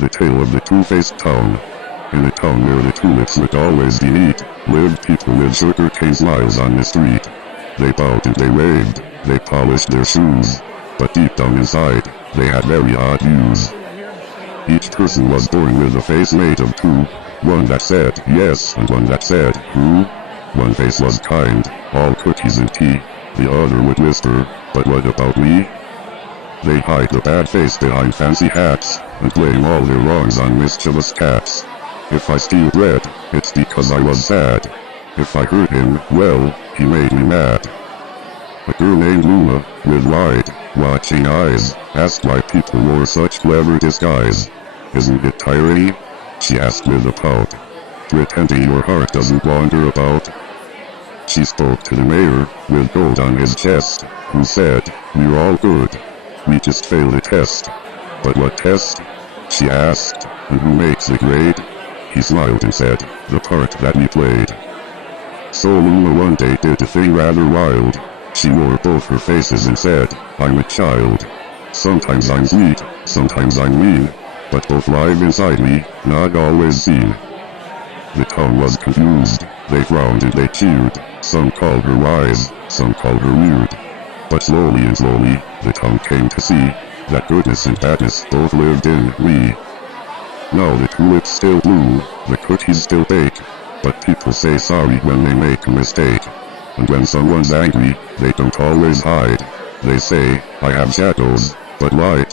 The Tale of the Two-Faced Town. In a town where the tulips would always be neat, lived people with sugar-cane smiles on the street. They bowed and they waved, they polished their shoes, but deep down inside, they had very odd views. Each person was born with a face made of two, one that said yes and one that said who. One face was kind, all cookies and tea, the other would whisper, but what about me? They hide the bad face behind fancy hats, and blame all their wrongs on mischievous cats. If I steal bread, it's because I was sad. If I hurt him, well, he made me mad. A girl named Luna, with wide, watching eyes, asked why people wore such clever disguise. Isn't it tiring? She asked with a pout, pretending your heart doesn't wander about. She spoke to the mayor, with gold on his chest, who said, we're all good. We just failed a test. But what test? She asked, and who makes the grade? He smiled and said, the part that we played. So Luna one day did a thing rather wild. She wore both her faces and said, I'm a child. Sometimes I'm sweet, sometimes I'm mean, but both live inside me, not always seen. The town was confused, they frowned and they cheered, some called her wise, some called her weird. But slowly and slowly, the town came to see that goodness and badness both lived in me. Now the tulips still bloom, the cookies still bake, but people say sorry when they make a mistake. And when someone's angry, they don't always hide. They say, I have shadows, but light.